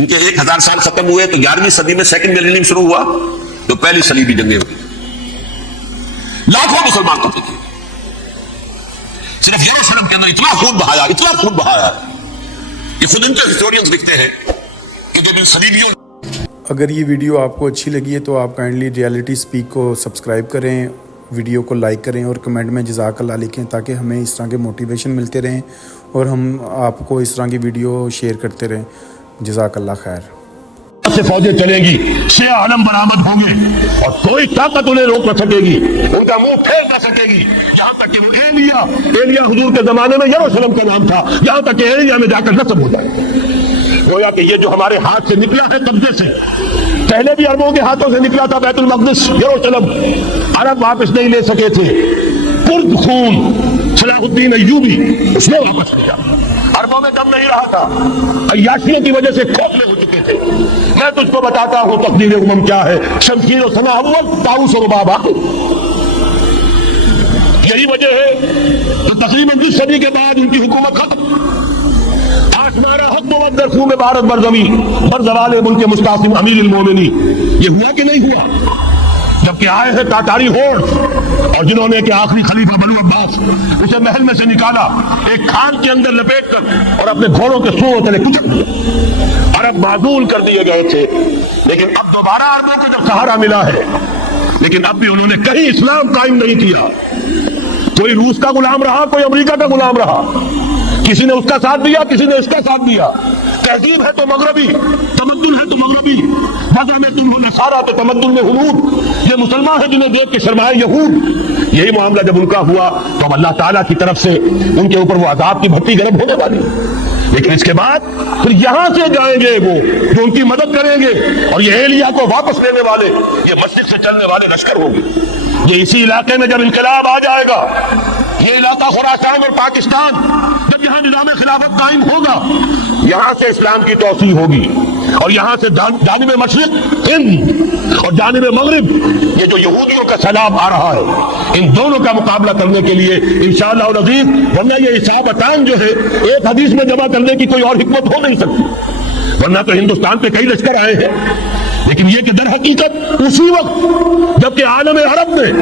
ان کے 1000 سال ختم ہوئے تو 11ویں صدی میں سیکنڈ میلینیم شروع ہوا تو پہلی صلیبی جنگیں ہوئی، لاکھوں مسلمان قتل کیے، صرف یروشلم کے اندر اتنا خون بہایا یہ خود ان کے ہسٹورینز لکھتے ہیں کہ جب ان صلیبیوں. اگر یہ ویڈیو آپ کو اچھی لگی ہے تو آپ کائنڈلی ریالٹی سپیک کو سبسکرائب کریں، ویڈیو کو لائک کریں اور کمنٹ میں جزاک اللہ لکھیں تاکہ ہمیں اس طرح کے موٹیویشن ملتے رہیں اور ہم آپ کو اس طرح کی ویڈیو شیئر کرتے رہیں. جزاک اللہ خیر. سے فوجیں چلیں گی، 6 عالم برآمد ہوں گے اور کوئی طاقت انہیں روک نہ سکے گی، ان کا منہ پھیر نہ سکے گی. یہاں تک کہ ایلیا حضور کے زمانے میں یروشلم کا نام تھا، یہاں تک کہ ایلیا میں جا کر نصب ہو جائے. گویا کہ یہ جو ہمارے ہاتھ سے نکلا ہے قبضے سے، پہلے بھی عربوں کے ہاتھوں سے نکلا تھا بیت المقدس یروشلم، عرب واپس نہیں لے سکے تھے. کرد خون صلاح الدین ایوبی اس نے واپس لیا. عربوں میں دم نہیں رہا تھا، عیاشیوں کی وجہ سے کھوکھلے ہو چکے تھے. میں تجھ کو بتاتا ہوں تقدیر امم کیا ہے. شمشیر و سنا اول، طاؤس و رباب آخر. یہی وجہ ہے تو تقریباً 20 صدی کے بعد ان کی حکومت ختم. آسمارا حق موت در خون بھارت برزمی بر زوال ملک مستعصم امیر المومنین. یہ ہوا کہ نہیں ہوا؟ جبکہ آئے ہیں تاتاری ہورس اور جنہوں نے کہ آخری خلیفہ بنو عباس اسے محل میں سے نکالا، ایک کھان کے اندر لپیٹ کر اور اپنے گھوڑوں کے سوؤں تلے کچل دیا. عرب معزول کر دیے گئے تھے، لیکن اب دوبارہ عربوں کو جب سہارا ملا ہے، لیکن اب بھی انہوں نے کہیں اسلام قائم نہیں کیا. کوئی روس کا غلام رہا، کوئی امریکہ کا غلام رہا، کسی نے اس کا ساتھ دیا، کسی نے اس کا ساتھ دیا. تہذیب ہے تو مغربی، تمدن ہے تو مغربی، مذہب میں تم ہو نصارہ تو تمدن میں ہنود. یہ مسلمان ہیں جنہیں دیکھ کے شرمائے یہود. یہی معاملہ جب ان کا ہوا تو اب اللہ تعالیٰ کی طرف سے ان کے اوپر وہ عذاب کی بھٹی گرم ہونے والی. لیکن اس کے بعد پھر یہاں سے جائیں گے وہ جو ان کی مدد کریں گے، اور یہ ایلیا کو واپس لینے والے، یہ مسجد سے چلنے والے لشکر ہوں گے. یہ اسی علاقے میں جب انقلاب آ جائے گا، یہ علاقہ خراسان اور پاکستان، جب یہاں نظام خلافت قائم ہوگا، یہاں سے اسلام کی توسیع ہوگی اور یہاں سے جانب مشرق ہند اور جانب مغرب یہ جو یہودیوں کا سیلاب آ رہا ہے، ان دونوں کا مقابلہ کرنے کے لیے انشاءاللہ العزیز. ورنہ یہ اصابتان جو ہے ایک حدیث میں جمع کرنے کی کوئی اور حکمت ہو نہیں سکتی. ورنہ تو ہندوستان پہ کئی لشکر آئے ہیں، لیکن یہ کہ در حقیقت اسی وقت جبکہ عالم عرب میں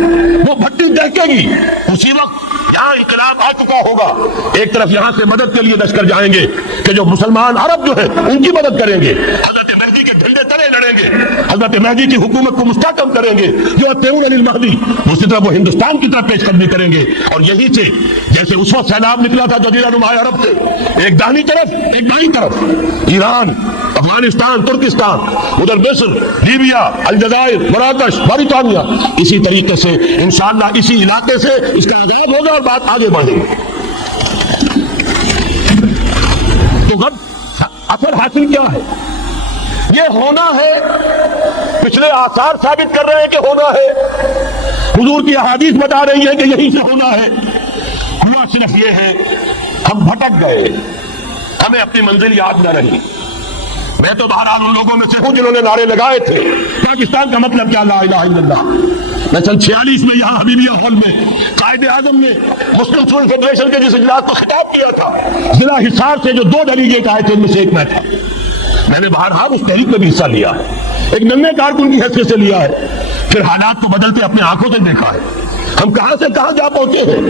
وہ بھٹی دہکے گی، اسی وقت یہاں انقلاب آ چکا ہوگا. ایک طرف یہاں سے مدد کے لیے لشکر جائیں گے کہ جو مسلمان عرب جو ہے ان کی مدد کریں گے، حضرت مہدی کے جھنڈے تلے لڑیں گے، حضرت مہدی کی حکومت کو مستحکم کریں گے. جو اتبعون للمہدی اسی طرح وہ ہندوستان کی طرف پیش قدمی کریں گے. اور یہی سے جیسے اس وقت سیلاب نکلا تھا جزیرہ نما عرب سے، ایک دانی طرف ایک بائیں طرف، ایران، افغانستان، ترکستان، ادھر مصر، لیبیا، الجزائر، مراکش، موریٹانیہ، اسی طریقے سے انشاءاللہ اسی علاقے سے اس کا عذاب ہوگا اور بات آگے بڑھے گی. تو اثر حاصل کیا ہے؟ یہ ہونا ہے، پچھلے آثار ثابت کر رہے ہیں کہ ہونا ہے، حضور کی احادیث بتا رہی ہے کہ یہی سے ہونا ہے. ہوا صرف یہ ہے ہم بھٹک گئے، ہمیں اپنی منزل یاد نہ رہی. میں تو بہرحال ان لوگوں میں سے ہوں جنہوں نے نعرے لگائے تھے پاکستان کا مطلب کیا، لا الہ الا اللہ. میں سن 46 میں یہاں حبیبیہ ہال میں قائد اعظم نے مسلم اسٹوڈنٹ فیڈریشن کے جس اجلاس کو خطاب کیا تھا، ضلع حصار سے جو 2 ڈیلیگیٹ آئے تھے ان میں سے ایک میں تھا. میں نے بہرحال اس تحریک میں بھی حصہ لیا ہے، ایک ننھے کارکن کی حیثیت سے لیا ہے. پھر حالات کو بدلتے اپنے آنکھوں سے دیکھا ہے. ہم کہاں سے کہاں جا پہنچے ہیں.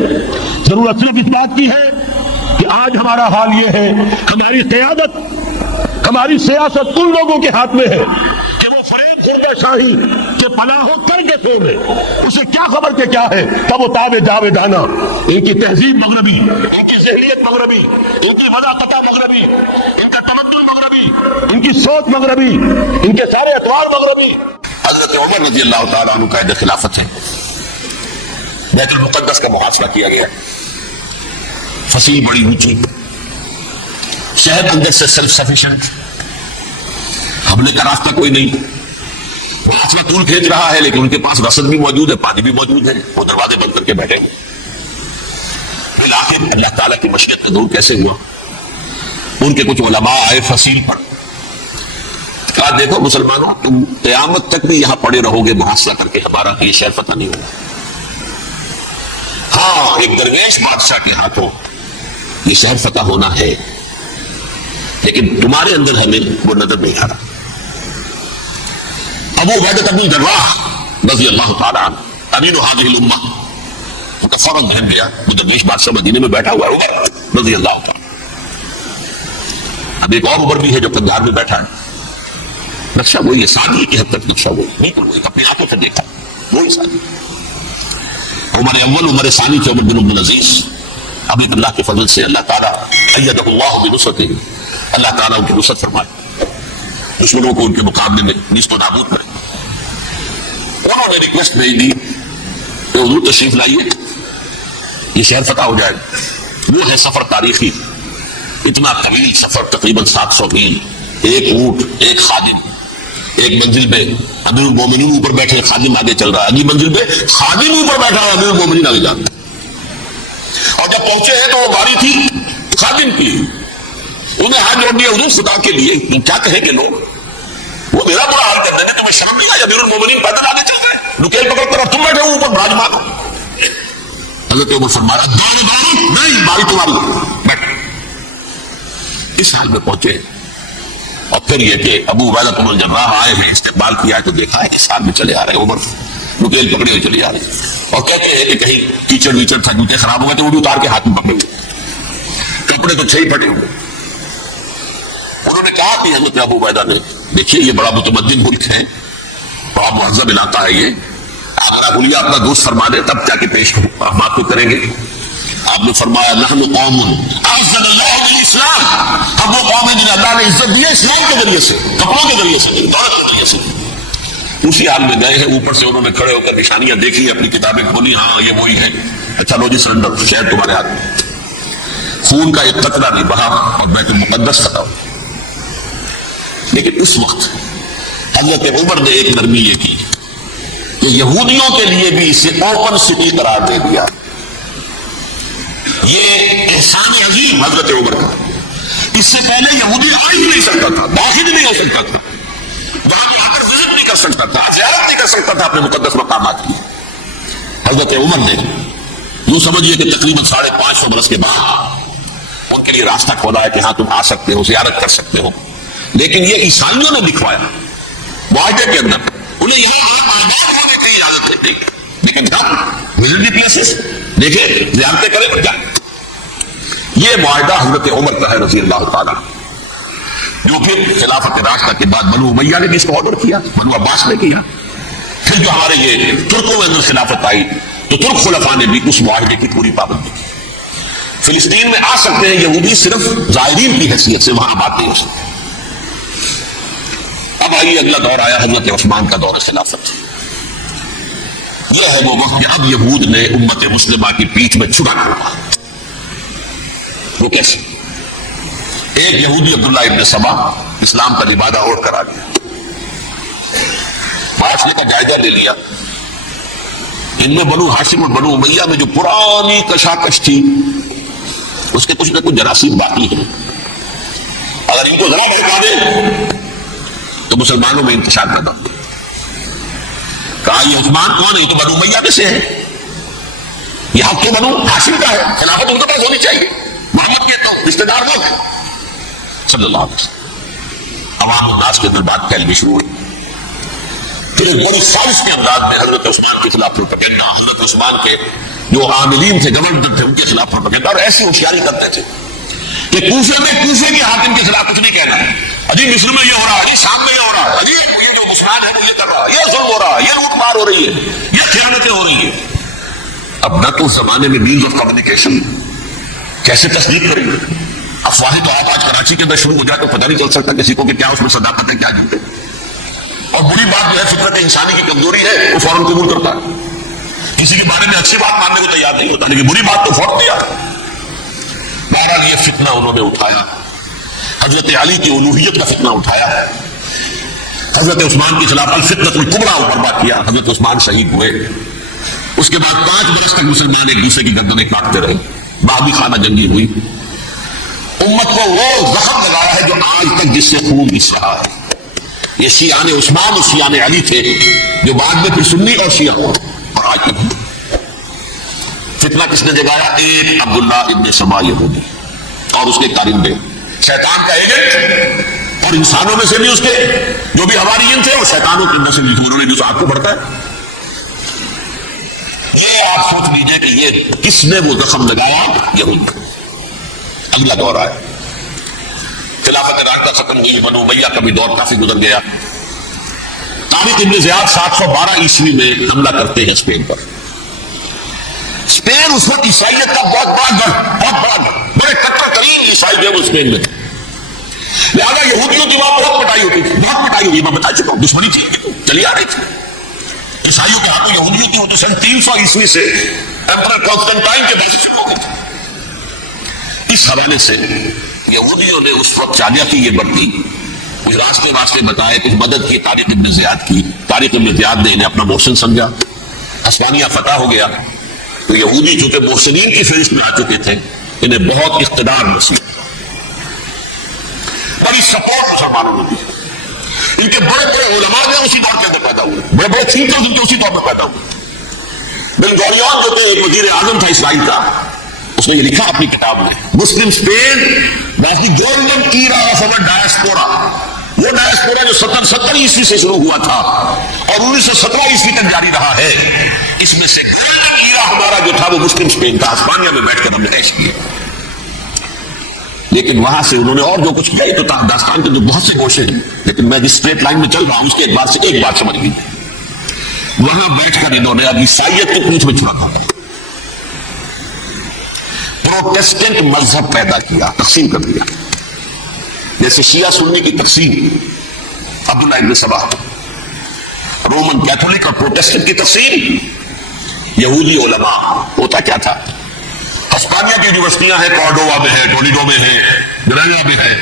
ضرورت صرف اس بات کی ہے کہ آج ہمارا حال یہ ہے، ہماری قیادت، ہماری سیاست ان لوگوں کے ہاتھ میں ہے کہ وہ فریب خوردہ شاہی کہ پناہ ہو کر کے پھیرے، اسے کیا خبر کہ کیا ہے، تب وہ تاب جاویدانہ. ان کی تہذیب مغربی، ان کی ذہنیت مغربی، ان کی وضاحت مغربی، ان کا تمدن مغربی، ان کی سوچ مغربی، ان کے سارے اطوار مغربی. حضرت عمر رضی اللہ تعالیٰ عنہ قائد خلافت ہے، بیت المقدس کا محاصرہ کیا گیا، فصیل بڑی اونچی، شہر اندر سے سیلف سفیشینٹ، حملے کا راستہ کوئی نہیں. محاصرہ طول کھینچ رہا ہے لیکن ان کے پاس رسد بھی موجود ہے، پانی بھی موجود ہے، وہ دروازے بند کر کے بیٹھے ہیں. پھر آخر اللہ تعالیٰ کی مشیت کا دور کیسے ہوا؟ ان کے کچھ علماء آئے فصیل پر، کہا دیکھو مسلمانوں، تم قیامت تک بھی یہاں پڑے رہو گے محاصرہ کر کے، ہمارا یہ شہر فتح نہیں ہوگا. ہاں ایک درویش بادشاہ کے ہاتھوں یہ شہر فتح ہونا ہے، لیکن تمہارے اندر ہمیں وہ نظر نہیں آ رہا. ابو عبیدہ بن الجراح رضی اللہ تعالیٰ عنہ امین هذه الامہ، ان کا فوراً ذہن گیا وہ درویش بادشاہ مدینے میں بیٹھا ہوا ہے عمر رضی اللہ تعالیٰ. اب ایک اور عمر بھی ہے جو قندھار میں بیٹھا ہے. نقشہ وہی ہے، سادگی کی حد تک نقشہ وہی، بالکل وہی، اپنی آنکھوں سے دیکھا وہی سادگی. عمر اول عمر ثانی کے عمر بن عبد العزیز، اب اللہ کے فضل سے اللہ تعالیٰ ایدہ اللہ بنصرتہ، اللہ تعالیٰ ان کی نصرت فرمائے، دشمنوں کو ان کے مقابلے میں نیست و نابود کرے. انہوں نے ریکویسٹ بھیج دی کہ حضور تشریف لائیے، یہ شہر فتح ہو جائے. وہ ہے سفر تاریخی، اتنا طویل سفر، تقریباً 700 میل، ایک اونٹ، ایک خادم، ایک منزل پہ امیر المومنین اوپر بیٹھے، خادم آگے چل رہا ہے، اگلی منزل پہ خادم اوپر بیٹھا ہے، امیر المومنین آگے جا رہا ہے. اور جب پہنچے ہیں تو وہ گاڑی تھی خادم کی، انہیں ہاتھ جوڑ دیا حضور خدا کے لیے، کیا کہیں گے لوگ، وہ میرا برا حال کر دینے، تمہیں شرم نہیں آیا، امیر المومنین پیدل آگے چل رہے ہیں، نکیل پکڑ کر تم بیٹھے ہو اوپر براجمان ہو. حضرت عمر فرمایا نہیں، باری تمہاری بیٹھ. اس حال میں پہنچے. اور پھر یہ کہ ابو عبیدہ بن الجراح آئے ہیں، استقبال کیا ہے تو دیکھا ہے کہ ساتھ میں چلے آ رہے ہیں، عمر نکیل پکڑے ہوئے چلے آ رہے ہیں. اور کہتے ہیں کہ کہیں کیچڑ ویچڑ تھا، جوتے خراب ہو گئے تو وہ بھی اتار کے ہاتھ میں پکڑے ہوئے، کپڑے تو چھ ہی پھٹے ہوئے. انہوں نے کہا کہ حضرت ابو عبیدہ نے، دیکھیے یہ بڑا متمدن ملک ہے، بڑا مہذب علاقہ ہے یہ، اگر آپ بولیے اپنا دوست فرما دیں تب جا کے پیش کروں، آپ بات تو کریں گے. آپ نے فرمایا نحن قوم اعزنا اللہ بالاسلام، ہم وہ قوم ہیں جنہیں اللہ نے عزت دی ہے اسلام کے ذریعے سے، کپڑوں کے ذریعے سے، دولت کے ذریعے سے. اسی حال میں گئے ہیں، اوپر سے انہوں نے کھڑے ہو کر نشانیاں دیکھی، اپنی کتابیں کھولی، ہاں یہ وہی ہے، چلو جی سرنڈر، شہر تمہارے ہاتھ میں. خون کا ایک قطرہ نہیں بہا اور بیت المقدس فتح ہوا. لیکن اس وقت حضرت عمر نے ایک نرمی یہ کی کہ یہودیوں کے لیے بھی اسے اوپن سٹی قرار دے دیا. یہ احسان عظیم حضرت عمر کا. اس سے پہلے یہودی آ ہی نہیں سکتا تھا، داخل نہیں ہو سکتا تھا، وہاں آ کر وزٹ نہیں کر سکتا تھا، زیارت نہیں کر سکتا تھا اپنے مقدس مقامات کی. حضرت عمر نے یوں سمجھیے کہ تقریباً 550 برس کے بعد ان کے لیے راستہ کھولا ہے کہ ہاں تم آ سکتے ہو، زیارت کر سکتے ہو. لیکن یہ عیسائیوں نے لکھوایا معاہدے کے اندر، انہیں یہاں آپ آزاد ہونے کی اجازت نہیں دی، لیکن ہم وزٹ دی پلیسز دیکھیں، زیارتیں کریں تو کیا. یہ معاہدہ حضرت عمر کا ہے رضی اللہ تعالیٰ، جو کہ خلافت راشدہ کے بعد بنو امیہ نے بھی اس کو آرڈر کیا، بنو عباس نے کیا. پھر جو ہمارے یہ ترکوں میں اندر خلافت آئی تو ترک خلفاء نے بھی اس معاہدے کی پوری پابندی کی. فلسطین میں آ سکتے ہیں یہودی صرف زائرین کی حیثیت سے، وہاں بات نہیں ہو سکتی. اب آئیے اگلا دور آیا حضرت عثمان کا دور خلافت. یہ ہے وہ وقت کہ اب یہود نے امت مسلمہ کی پیٹھ میں چھڑا کھولا. وہ کیسے؟ ایک یہودی عبداللہ ابن سبا اسلام کا لبادہ اوڑھ کر آ گیا، معاشرے کا جائزہ لے لیا. ان میں بنو ہاشم اور بنو امیہ میں جو پرانی کشاکش تھی اس کے کچھ نہ کچھ جراثیم باقی ہیں. اگر ان کو ذرا بھڑکا دیں تو مسلمانوں میں انتشار پیدا ہو. کہا یہ عثمان کون ہے؟ یہ تو بنو امیہ میں سے ہے، یہ حق تو بنو ہاشم کا ہے، خلافت ان کے پاس ہونی چاہیے، محمد کے تو رشتے دار لوگ صلی اللہ علیہ وسلم. عوام الناس کے اندر بات پھیلنی شروع ہوئی. پھر ایک بڑی سازش کے انداز میں حضرت عثمان کے خلاف پروپیگنڈا، حضرت عثمان کے جو عاملین تھے، گورنر تھے، ان کے خلاف پروپیگنڈا، اور ایسی ہوشیاری کرتے تھے کہ کوفے میں کوفے کے حاکم کے خلاف کچھ نہیں کہنا ہے. اجی مصر میں یہ ہو رہا ہے، اجی شام میں یہ ہو رہا ہے، اجی یہ جو عثمان ہے وہ یہ کر رہا ہے، یہ ظلم ہو رہا ہے، یہ لوٹ مار ہو رہی ہے، یہ خیانتیں ہو رہی ہیں. اب نہ تو اس زمانے میں مینز آف کمیونیکیشن، کیسے تصدیق کریں گے؟ افواہیں تو آپ آج کراچی کے اندر شروع ہو جائے تو پتہ نہیں چل سکتا کسی کو کہ کیا اس میں صداقت ہے کیا نہیں ہے. اور بری بات جو ہے فطرت انسانی کی کمزوری ہے، وہ فوراً قبول کرتا ہے. کسی کے بارے میں اچھی بات ماننے کو تیار نہیں ہوتا، لیکن بری بات تو فوراً تیار. بہرحال یہ فتنہ انہوں نے اٹھایا، حضرت علی کی الوہیت کا فتنہ اٹھایا، حضرت عثمان کے خلاف الفتنۃ الکبریٰ برپا کیا. حضرت عثمان شہید ہوئے. اس کے بعد 5 برس تک مسلمان ایک دوسرے کی گردنیں کاٹتے رہے، بابی خانہ جنگی ہوئی. امت کو وہ زخم لگایا ہے جو آج تک جس سے خون رس رہا ہے. یہ شیعان عثمان اور شیعان علی تھے جو بعد میں پھر سنی اور شیعہ ہوا، اور آج تک فتنہ کس نے جگایا؟ ایک عبداللہ ابن سبا یہودی اور اس کے کارندے. شیطان کا ایجنٹ، اور انسانوں میں سے بھی اس کے جو بھی حواریین تھے اور شیطانوں کے اندر سے بھی انہوں نے جو آگ کو بڑھتا ہے. یہ آپ سوچ لیجئے کہ یہ کس نے وہ زخم لگایا؟ یہود. اگلا دور آیا، خلافت راشدہ ختم ہوئی، بنو امیہ کا بھی دور کافی گزر گیا. طارق ابن زیاد 712 عیسوی میں حملہ کرتے ہیں اسپین پر. اسپین اس وقت عیسائیت کا بہت بڑا بڑے کٹر ترین عیسائی جو ہے اسپین میں، لہٰذا یہودیوں کی وہاں بہت پٹائی ہوتی تھی، بہت پٹائی ہوئی. میں بتا چکا ہوں، دشمنی تھی چلی آ رہی تھی عیسائیوں کے ہاتھوں یہودیوں کی. وہ تو سن 300 عیسوی سے ایمپرر کانسٹنٹائن کے بعد شروع ہو گئی تھی. اس حوالے سے یہودیوں نے اس وقت چالیہ کی یہ برتی، کچھ راستے بتائے، کچھ مدد کی طارق ابن زیاد کی. طارق ابن زیاد نے انہیں اپنا محسن سمجھا، اسپانیہ فتح ہو گیا. تو یہودی چونکہ محسنین کی فہرست میں آ چکے تھے، انہیں بہت اقتدار نصیب، بڑی سپورٹ مسلمانوں نے دی. ان کے بڑے بڑے علماء جو اسی دور کے اندر پیدا ہوئے، بڑے بڑے تھینکرز ان کے اسی دور میں پیدا ہوئے. بن گوریون جو تھے ایک وزیر اعظم تھا اسرائیل کا، اس نے یہ لکھا اپنی کتاب میں، Muslim Spain was the golden era of our diaspora. وہ ڈائسپورا جو 70 عیسوی سے شروع ہوا تھا اور 1917 عیسوی تک جاری رہا ہے، اس میں سے گولڈن ایرا ہمارا جو تھا وہ مسلم اسپین کا. اسپانیہ میں بیٹھ کر ہم نے عیش کیا. لیکن وہاں سے انہوں نے اور جو کچھ کیا، تو داستان کے جو بہت سے گوشے ہیں، لیکن میں جس اسٹریٹ لائن میں چل رہا ہوں اس کے اعتبار سے ایک بات سمجھ گئی. وہاں بیٹھ کر انہوں نے اب عیسائیت کو پیٹھ میں چھڑا تھا، پروٹیسٹنٹ مذہب پیدا کیا، تقسیم کر دیا. جیسے شیعہ سنی کی تقسیم، عبداللہ ابن سبا. رومن کیتھولک اور پروٹیسٹنٹ کی تقسیم، یہودی علماء. ہوتا کیا تھا، اسپانیہ کی یونیورسٹیاں ہیں، کارڈووا میں ہے، ٹولیڈو میں ہے، گریناڈا میں ہے،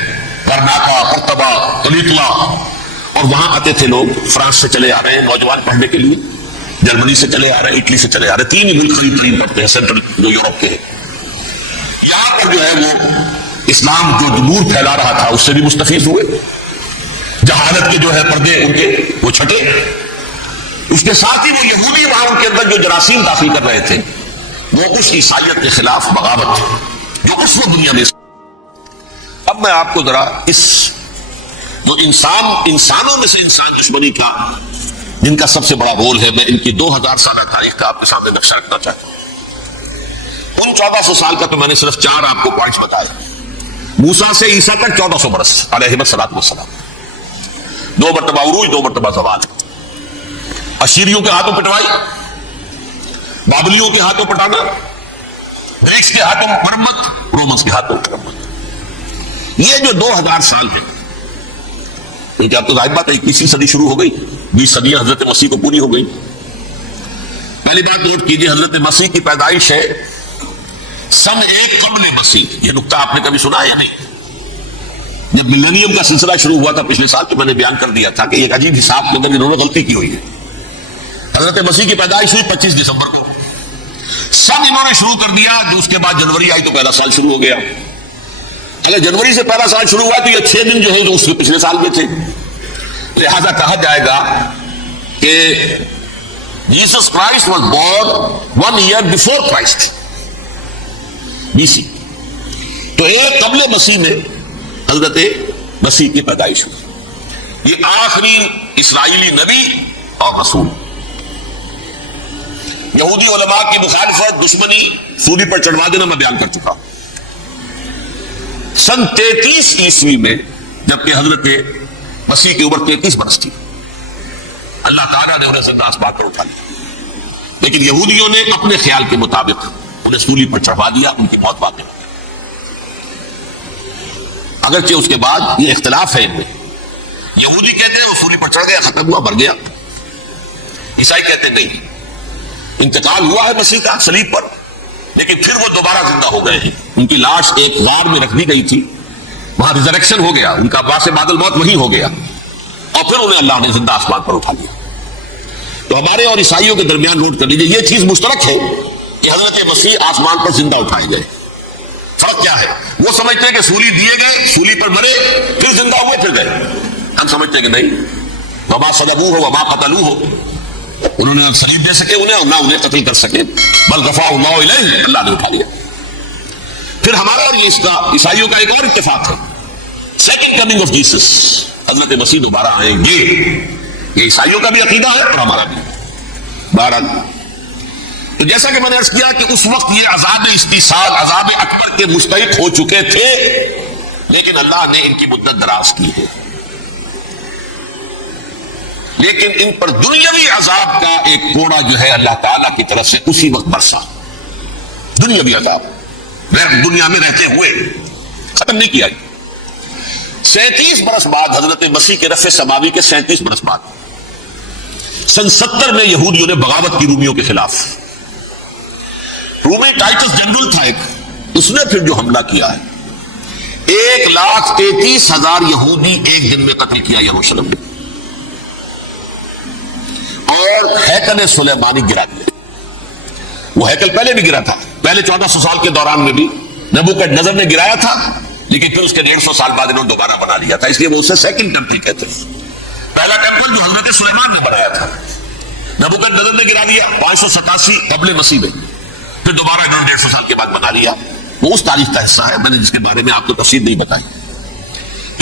کرناٹا، قرطبہ، طلیطلہ. اور وہاں آتے تھے لوگ، فرانس سے چلے آ رہے ہیں نوجوان پڑھنے کے لیے، جرمنی سے چلے آ رہے ہیں، اٹلی سے چلے آ رہے ہیں. 3 ہی ملک قریب قریب پڑھتے ہیں سینٹرل جو یورپ کے ہیں. یہاں پر جو ہے وہ اسلام جو نور پھیلا رہا تھا اس سے بھی مستفید ہوئے. جہالت کے جو ہے پردے ان کے وہ چھٹے. اس کے ساتھ ہی وہ یہودی وہاں ان کے اندر جو جراثیم داخل کر رہے تھے، وہ اس عیسائیت کے خلاف بغاوت جو اس وقت دنیا میں. اب میں آپ کو ذرا اس جو انسانوں میں سے انسان دشمنی کا جن کا سب سے بڑا رول ہے، میں ان کی 2000 سالہ تاریخ کا آپ کے سامنے نقشہ رکھنا چاہتا ہوں. ان 1400 سال کا تو میں نے صرف 4 آپ کو پوائنٹس بتائے. موسیٰ سے عیسیٰ تک 1400 برس علیہ السلام. 2 مرتبہ عروج، 2 مرتبہ زوال. اشیریوں کے ہاتھوں پٹوائی، بابلیوں کے ہاتھوں پٹانا، گریکس کے ہاتھوں مرمت، رومنس کے ہاتھوں مرمت. یہ جو 2000 سال ہے، کیونکہ اب تو ظاہر بات ہے 21ویں صدی شروع ہو گئی، 20 صدیاں حضرت مسیح کو پوری ہو گئی. پہلی بات نوٹ کیجئے، حضرت مسیح کی پیدائش ہے سن 1 قبل مسیح. یہ نقطہ آپ نے کبھی سنا یا نہیں؟ جب ملینیم کا سلسلہ شروع ہوا تھا پچھلے سال، تو میں نے بیان کر دیا تھا کہ ایک عجیب حساب کے اندر انہوں نے غلطی کی ہوئی ہے. حضرت مسیح کی پیدائش ہوئی 25 دسمبر کو. سن انہوں نے شروع کر دیا، جو اس کے بعد جنوری آئی تو پہلا سال شروع ہو گیا. اگر جنوری سے پہلا سال شروع ہوا تو یہ 6 دن جو ہے جو اس کے پچھلے سال کے تھے. لہذا کہا جائے گا کہ Jesus Christ was born 1 year before Christ BC. تو 1 قبل مسیح میں حضرت مسیح کی پیدائش ہوئی. یہ آخری اسرائیلی نبی اور رسول. یہودی علماء کی مخالفت، دشمنی، سولی پر چڑھوا دینا میں بیان کر چکا ہوں. سن 33 عیسوی میں جبکہ حضرت مسیح کی عمر 33 برس تھی، اللہ تعالیٰ نے انہیں زندہ آسمان پر اٹھا لیا. لیکن یہودیوں نے اپنے خیال کے مطابق انہیں سولی پر چڑھوا دیا، ان کی موت واقع ہو گئی. اگرچہ اس کے بعد یہ اختلاف ہے ان میں. یہودی کہتے ہیں وہ سولی پر چڑھ گیا، ختم ہوا، مر گیا. عیسائی کہتے ہیں نہیں، انتقال ہوا ہے مسیح کا صلیب پر، لیکن پھر وہ دوبارہ زندہ ہو گئے ہیں. ان کی لاش ایک غار میں رکھ دی گئی تھی، وہاں ریزریکشن ہو گیا، ان کا باعث بعد الموت وہی ہو گیا، اور پھر انہیں اللہ نے زندہ آسمان پر اٹھا لیا. تو ہمارے اور عیسائیوں کے درمیان نوٹ کر لیجیے، یہ چیز مشترک ہے کہ حضرت مسیح آسمان پر زندہ اٹھائے گئے. فرق کیا ہے؟ وہ سمجھتے ہیں کہ سولی دیے گئے، سولی پر مرے، پھر زندہ ہوئے، پھر گئے. ہم سمجھتے ہیں کہ نہیں، وما صلبوہ وما قتلوہ، انہوں نے صلیب دے سکے انہیں اور نہ انہیں قتل کر سکے، بل رفعہ اللہ الیہ، اللہ نے اٹھا لیا. پھر ہمارا اور یہ اس کا عیسائیوں کا ایک اور اتفاق ہے سیکنڈ کمنگ آف جیسس، حضرت مسیح دوبارہ آئیں گے، یہ عیسائیوں کا بھی عقیدہ ہے اور ہمارا بھی۔ بہرحال تو جیسا کہ میں نے عرض کیا کہ اس وقت یہ عذاب استیصال، عذاب اکبر کے مستحق ہو چکے تھے، لیکن اللہ نے ان کی مدت دراز کی ہے، لیکن ان پر دنیاوی عذاب کا ایک کوڑا جو ہے اللہ تعالیٰ کی طرف سے اسی وقت برسا، دنیاوی عذاب دنیا میں رہتے ہوئے ختم نہیں کیا۔ 37 برس بعد حضرت مسیح کے رفع سماوی کے 37 برس بعد سن 70 میں یہودیوں نے بغاوت کی رومیوں کے خلاف، رومی ٹائٹس جنرل تھا ایک، اس نے پھر جو حملہ کیا ہے 1,33,000 یہودی ایک دن میں قتل کیا یروشلم میں، اور ہیکل سلیمانی گرا دیا۔ وہ ہیکل پہلے بھی گرا تھا، پہلے 1400 سال کے دوران میں بھی نبوکدنضر نے گرایا تھا، لیکن پھر اس کے 150 سال بعد انہوں نے دوبارہ بنا لیا تھا، اس لیے وہ اسے سیکنڈ ٹیمپل کہتے ہیں۔ پہلا ٹیمپل جو حضرت سلیمان نے بنایا تھا نبوکدنضر نے گرا دیا 587 قبل مسیح میں، پھر دوبارہ انہوں نے 150 سال کے بعد بنا لیا۔ وہ اس تاریخ کا حصہ ہے، میں نے جس کے بارے میں آپ کو تفصیل نہیں بتائی۔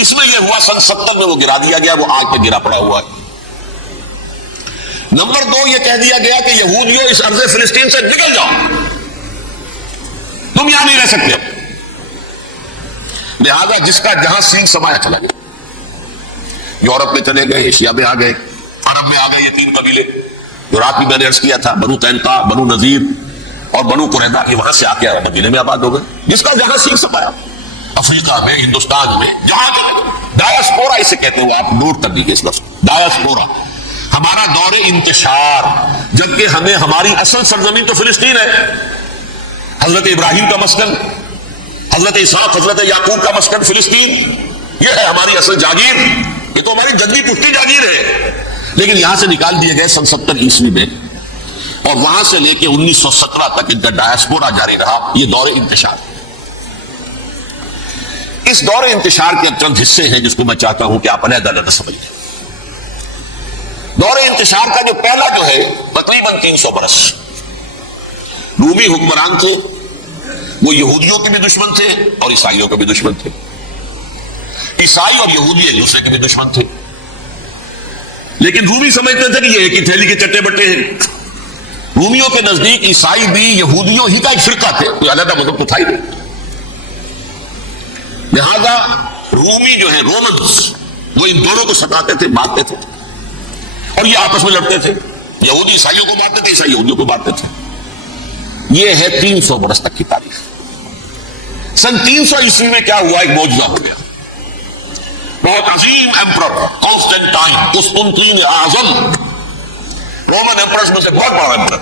اس میں یہ ہوا سن 70 میں وہ گرا دیا گیا، وہ آگ پہ گرا پڑا ہوا ہے۔ نمبر 2 یہ کہہ دیا گیا کہ یہودیوں اس ارض فلسطین سے نکل جاؤ، تم یہاں نہیں رہ سکتے، لہذا جس کا جہاں سینگ سمایا چلا گیا، یورپ میں چلے گئے، ایشیا میں آ گئے، عرب میں آ گئے، یہ 3 قبیلے جو رات بھی میں نے عرض کیا تھا، بنو قینقاع، بنو نذیر اور بنو قریظہ، یہ وہاں سے آ کے مدینے میں آباد ہو گئے، جس کا جہاں سینگ سمایا، افریقہ میں، ہندوستان میں، جہاں ڈایاسپورا اسے کہتے ہیں، وہ آپ نوٹ کر لیجیے اس لفظ ڈایاسپورا، ہمارا دور انتشار، جبکہ ہمیں ہماری اصل سرزمین تو فلسطین ہے، حضرت ابراہیم کا مسکن، حضرت اسحاق حضرت یعقوب کا مسکن فلسطین، یہ ہے ہماری اصل جاگیر، یہ تو ہماری جدی پشتی جاگیر ہے، لیکن یہاں سے نکال دیے گئے سن 70 عیسوی میں، اور وہاں سے لے کے 1917 تک ان کا ڈایاسپورا جاری رہا، یہ دور انتشار۔ اس دور انتشار کے چند حصے ہیں جس کو میں چاہتا ہوں کہ آپ علیحدہ علیحدہ سمجھ لیں۔ دور انتشار کا جو پہلا جو ہے تقریباً 300 برس، رومی حکمران تھے، وہ یہودیوں کے بھی دشمن تھے اور عیسائیوں کے بھی دشمن تھے، عیسائی اور یہودی ایک دوسرے کے بھی دشمن تھے، لیکن رومی سمجھتے تھے کہ یہ ایک ہی تھیلی کے چٹے بٹے ہیں۔ رومیوں کے نزدیک عیسائی بھی یہودیوں ہی کا ایک فرقہ تھے، کوئی علیحدہ مذہب تو تھا ہی نہیں، لہذا رومی جو ہے رومنز وہ ان دونوں کو ستاتے تھے، مارتے تھے، اور یہ آپس میں لڑتے تھے، یہودی عیسائیوں کو مارتے تھے، عیسائی یہودیوں کو مارتے تھے۔ یہ ہے 300 برس تک کی تاریخ۔ سن 300 عیسوی میں کیا ہوا؟ ایک معجزہ ہو گیا، بہت عظیم ایمپرر کانسٹینٹائن قسطنطین اعظم، رومن ایمپررز میں سے بہت بڑا ایمپرر،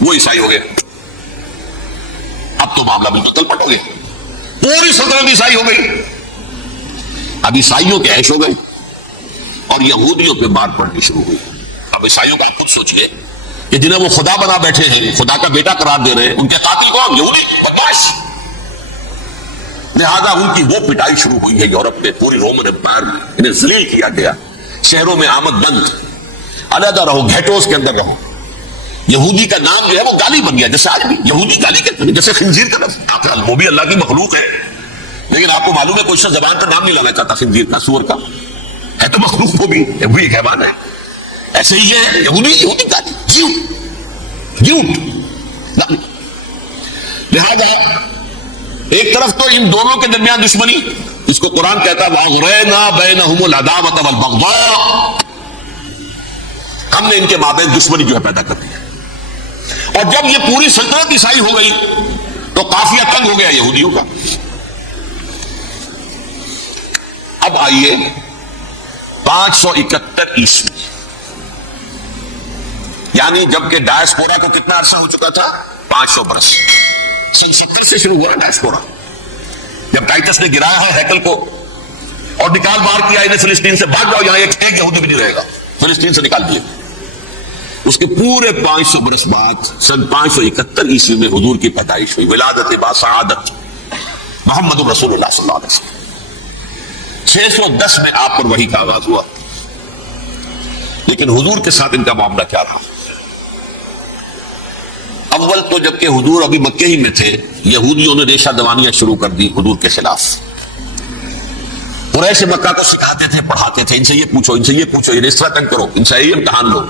وہ عیسائی ہو گئے۔ اب تو معاملہ بالکل پٹ ہو گیا، پوری سلطنت عیسائی ہو گئی۔ اب عیسائیوں کے عیش ہو گئے اور یہودیوں پہ مار پڑنی شروع ہوئی۔ اب عیسائیوں کا خود سوچئے کہ جنہیں وہ خدا بنا بیٹھے ہیں، خدا کا بیٹا قرار دے رہے ہیں، ان کے قاتل کون؟ یہودی بدماش۔ لہذا ان کی وہ پٹائی شروع ہوئی ہے یورپ میں، پوری رومن امپائر میں انہیں ذلیل کیا گیا، شہروں میں آمد بند، علیحدہ رہو، گھیٹوز کے اندر رہو۔ یہودی کا نام جو ہے وہ گالی بن گیا، جیسے آج بھی یہودی گالی کہتے ہیں، جیسے خنزیر کا لفظ، وہ بھی اللہ کی مخلوق ہے، لیکن آپ کو معلوم ہے کوئی شخص زبان کا نام نہیں لانا چاہتا خنزیر کا، سور کا، ہے تو مخلوق، وہ بھی ایک حیوان ہے۔ ایسے ہی ہے یہودی گالی، جھوٹ۔ لہذا ایک طرف تو ان دونوں کے درمیان دشمنی، اس کو قرآن کہتا ہے وَأَغْرَيْنَا بَيْنَهُمُ الْعَدَاوَةَ وَالْبَغْضَاءَ، ہم نے ان کے مابین دشمنی جو ہے پیدا کر دی۔ اور جب یہ پوری سلطنت عیسائی ہو گئی تو قافیہ تنگ ہو گیا یہودیوں کا۔ اب آئیے 571 عیسوی، یعنی جبکہ ڈایاسپورا کو کتنا عرصہ ہو چکا تھا؟ 500 برس۔ سن 70 سے شروع ہوا ڈایاسپورا، جب ٹائٹس نے گرایا ہے ہیکل کو اور نکال مار کیا انہیں فلسطین سے، بھاگ جاؤ یہاں ایک یہودی بھی نہیں رہے گا، فلسطین سے نکال دیے۔ اس کے پورے 500 برس بعد سن 571 عیسوی میں حضور کی پیدائش ہوئی، ولادت با سعادت محمد رسول اللہ صلی اللہ علیہ وسلم۔ 610 میں آپ پر وحی کا آغاز ہوا، لیکن حضور کے ساتھ ان کا معاملہ کیا رہا؟ اول تو جبکہ حضور ابھی مکے ہی میں تھے، یہودیوں نے ریشہ دوانیاں شروع کر دی حضور کے خلاف، قریش مکہ کو سکھاتے تھے، پڑھاتے تھے، ان سے یہ پوچھو، ان سے یہ پوچھو، انہیں اس طرح تنگ کرو، ان سے یہ امتحان لو،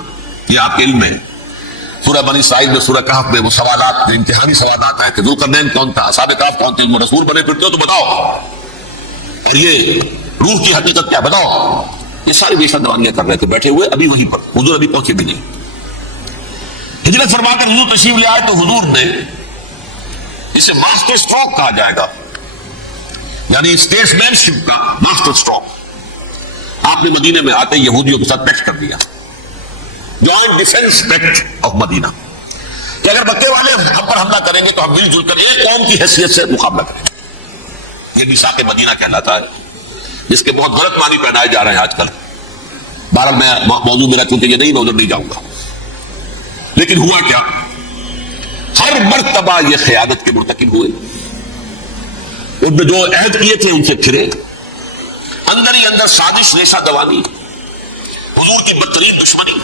یہ آپ کے علم میں ہے۔ سورہ بنی اسرائیل میں، سورہ کہف میں وہ سوالات، امتحانی سوالات آئے کہ ذوالقرنین کون تھا، اصحاب کہف کون تھے، وہ رسول بنے پھرتے ہو تو بتاؤ، اور یہ روح کی حقیقت کیا بتاؤ۔ یہ ساری بے شدوانیاں کر رہے تھے بیٹھے ہوئے، ابھی وہیں پر حضور ابھی پہنچے بھی نہیں۔ ہجرت فرما کر حضور تشریف لے آئے تو حضور نے، اسے ماسٹر اسٹروک کہا جائے گا، یعنی اسٹیٹسمین شپ کا ماسٹر اسٹروک، آپ نے مدینے میں آتے یہودیوں کے ساتھ پیکٹ کر دیا، جوائنٹ ڈیفنس پیکٹ آف مدینہ، کہ اگر مکے والے ہم پر حملہ کریں گے تو ہم مل جل کر ایک قوم کی حیثیت سے مقابلہ کریں گے۔ یہ میثاق مدینہ کہلاتا ہے، جس کے بہت غلط معنی پہنائے جا رہے ہیں آج کل۔ بہرحال میں موضوع میرا چونکہ یہ نہیں، میں ادھر نہیں جاؤں گا، لیکن ہوا کیا، ہر مرتبہ یہ خیانت کے مرتکب ہوئے، ان میں جو عہد کیے تھے ان سے پھرے، اندر ہی اندر سازش ریشہ دوانی، حضور کی بدترین دشمنی۔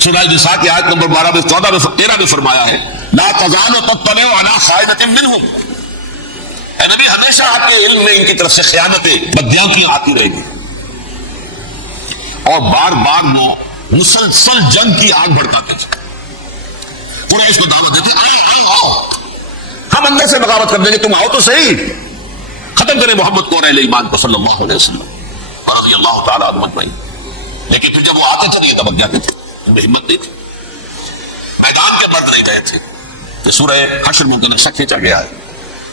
سورہ نساء کی آیت نمبر 12 میں 14 میں 13 میں فرمایا ہے، لا تزال تطلع علی خائنۃ منہم، اے نبی ہمیشہ آپ کے علم میں ان کی طرف سے خیانتیں، بدیانتیاں آتی رہے گی، اور بار بار وہ مسلسل جنگ کی آگ بھڑکاتے تھے، قریش کو دعوت دیتے، آؤ ہم اندر سے بغاوت کر دیں گے، تم آؤ تو صحیح، ختم کریں محمد کو، اہل ایمان کو، صلی اللہ علیہ وسلم رضی اللہ تعالیٰ عنہ اجمعین۔ لیکن پھر جب وہ آتے تھے یہ دبک جاتے تھے، ان میں ہمت نہیں تھی، میدان کے پرد نہیں رہے تھے۔ یہ سورہ حشر میں ان کا نقشہ کھینچا گیا ہے،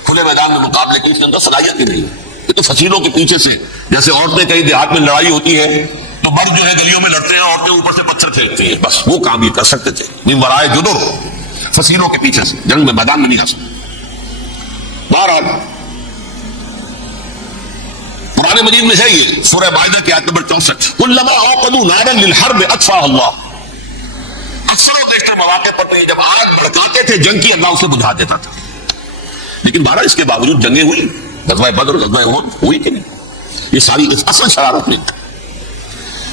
کھلے میدان میں مقابلے کی اس کے اندر صلاحیت ہی نہیں ہے، یہ تو فصیلوں کے پیچھے سے، جیسے عورتیں کہیں دیہات میں لڑائی ہوتی ہے تو مرد جو ہے گلیوں میں لڑتے ہیں، عورتیں اوپر سے پتھر پھینکتی ہیں، بس وہ کام یہ کر سکتے تھے، من ورائے جدر، فصیلوں کے پیچھے سے، جنگ میں میدان میں نہیں آ سکتے۔ بہرحال قرآن مجید میں ہے یہ سورہ مائدہ کی آیت نمبر 64، کلما اوقدوا نارا للحرب اطفاها اللہ، اکثر و بیشتر مواقع پر تو یہ جب آگ بھڑکاتے تھے جنگ کی، اللہ اسے بجھا دیتا تھا۔ لیکن بہرحال اس کے باوجود جنگیں ہوئی، غزوہ بدر، غزوہ احد ہوئی کہ نہیں، یہ ساری اصل شرارت نہیں،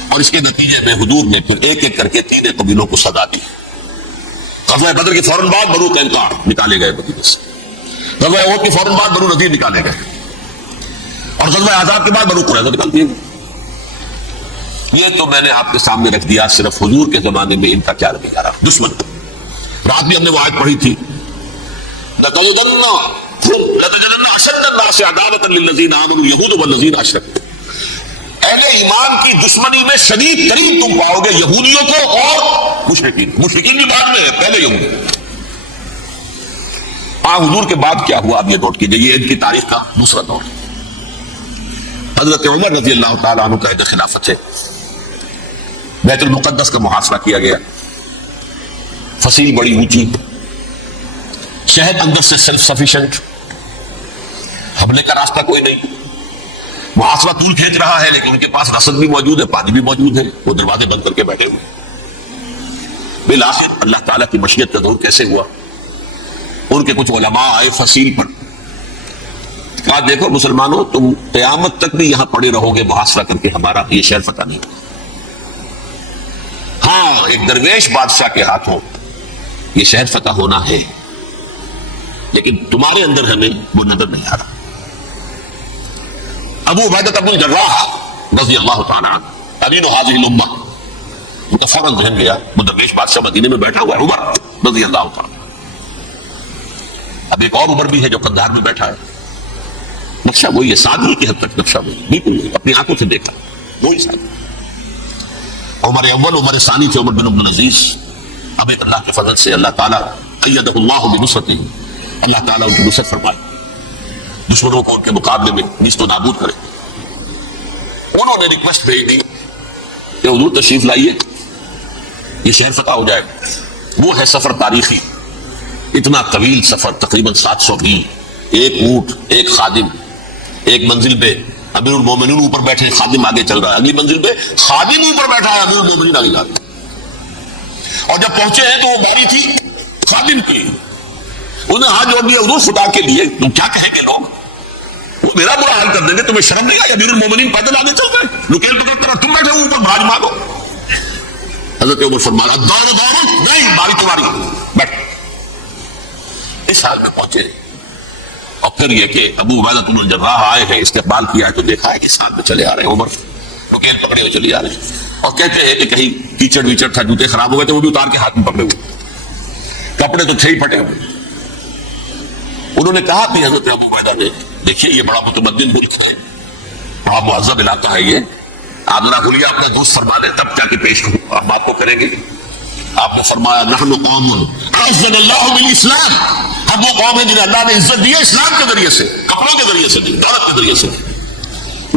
اور اس کے نتیجے میں حضور نے پھر ایک ایک کر کے 3 قبیلوں کو سزا دی۔ غزوہ بدر کے فوراً بعد بنو قینقاع نکالے گئے مدینے سے، غزوہ احد کے فوراً بعد بنو نذیر نکالے گئے، اور غزوہ احزاب کے بعد بنو قریظہ نکال دیے گئے۔ یہ تو میں نے آپ کے سامنے رکھ دیا صرف حضور کے زمانے میں ان کا کیا رویہ رہا، دشمن۔ رات بھی ہم نے وہ آیت پڑھی تھی، لَتَجِدَنَّ أَشَدَّ النَّاسِ عَدَاوَةً لِلَّذِينَ آمَنُوا الْيَهُودُ وَالَّذِينَ أَشْرَكُوا، اہل ایمان کی دشمنی میں شدید ترین تم پاؤ گے یہودیوں کو اور مشرکین، مشرکین بھی بعد میں ہے، پہلے یہود۔ حضور کے بعد کیا ہوا اب یہ نوٹ کیجئے، یہ ان کی تاریخ کا دوسرا دور ہے۔ حضرت عمر رضی اللہ تعالیٰ عنہ کا عہد خلافت ہے، بیت المقدس کا محاصرہ کیا گیا، فصیل بڑی اونچی، شہر اندر سے سیلف سفیشنٹ، حملے کا راستہ کوئی نہیں، محاصرہ طول کھینچ رہا ہے، لیکن ان کے پاس رسد بھی موجود ہے، پانی بھی موجود ہے، وہ دروازے بند کر کے بیٹھے ہوئے۔ بالآخر اللہ تعالیٰ کی مشیت کا دور کیسے ہوا، ان کے کچھ علماء آئے فصیل پر، کہا دیکھو مسلمانوں تم قیامت تک بھی یہاں پڑے رہو گے محاصرہ کر کے، ہمارا یہ شہر فتح نہیں، ہاں ایک درویش بادشاہ کے ہاتھوں یہ شہر فتح ہونا ہے، لیکن تمہارے اندر ہمیں وہ نظر نہیں آ رہا۔ ابو عبیدہ بن الجراح رضی اللہ تعالیٰ عنہ، امین هذه الامہ، ان کا فوراً ذہن گیا وہ درویش بادشاہ مدینے میں بیٹھا ہوا ہے، عمر رضی اللہ تعالیٰ۔ اب ایک اور عمر بھی ہے جو قندھار میں بیٹھا ہے، نقشہ وہی ہے، سادگی کی حد تک نقشہ وہی، بالکل اپنی آنکھوں سے دیکھا وہی سادگی۔ عمر اول، عمر ثانی تھے عمر بن عبد العزیز۔ اب ایک اللہ کے فضل سے اللہ تعالیٰ ایدہ اللہ بنصرتہ، اللہ تعالیٰ ان کی نصرت فرمائے، دشمنوں کو ان کے مقابلے میں نیست و نابود کرے۔ انہوں نے ریکویسٹ بھیج دی کہ حضور تشریف لائیے، یہ شہر فتح ہو جائے۔ وہ ہے سفر تاریخی، اتنا طویل سفر، تقریباً 700 میل، ایک اونٹ، ایک خادم، ایک منزل پہ امیر المومنین اوپر بیٹھے، خادم آگے چل رہا ہے، اگلی منزل پہ خادم اوپر بیٹھا ہے، امیر المومنین آگے جا رہے ہیں۔ اور جب پہنچے ہیں تو وہ باری تھی خادم کی، انہیں ہاتھ جوڑ دیا حضور خدا کے لیے، تم کیا کہیں گے لوگ، وہ میرا برا حال کر دیں گے، تمہیں شرم نہیں آئی، امیر المومنین پیدل آگے چل رہے ہیں، نکیل پکڑ کر تم بیٹھے اوپر بھاج مارو۔ حضرت عمر فرمایا دور نہیں، باری تمہاری، بیٹھ۔ اس حال میں پہنچے اور اور پھر یہ کہ ابو عبیدہ بن الجراح آئے ہیں, استقبال کیا ہے تو دیکھا ہے کہ ساتھ میں چلے آ رہے ہیں, عمر رکین پکڑے ہوئے چلے آ رہے ہیں, اور کہتے ہیں کہ کہیں کیچڑ ویچڑ تھا, جوتے خراب ہو گئے تھے وہ بھی اتار کے ہاتھ میں پکڑے ہوئے, کپڑے تو تھے ہی پھٹے ہوئے. انہوں نے کہا کہ حضرت ابو عبیدہ نے, دیکھیے یہ بڑا متمدن ملک ہے, بڑا مہذب علاقہ ہے یہ, آپ ذرا بولیے اپنا دوست فرما دیں تب جا کے پیش کروں, آپ بات کو کریں گے. آپ نے فرمایا نحن قوم اعزنا اللہ بالاسلام, ہم وہ قوم ہیں جنہیں اللہ نے عزت دی ہے اسلام کے ذریعے سے, کپڑوں کے ذریعے سے دی, دعوت کے ذریعے سے.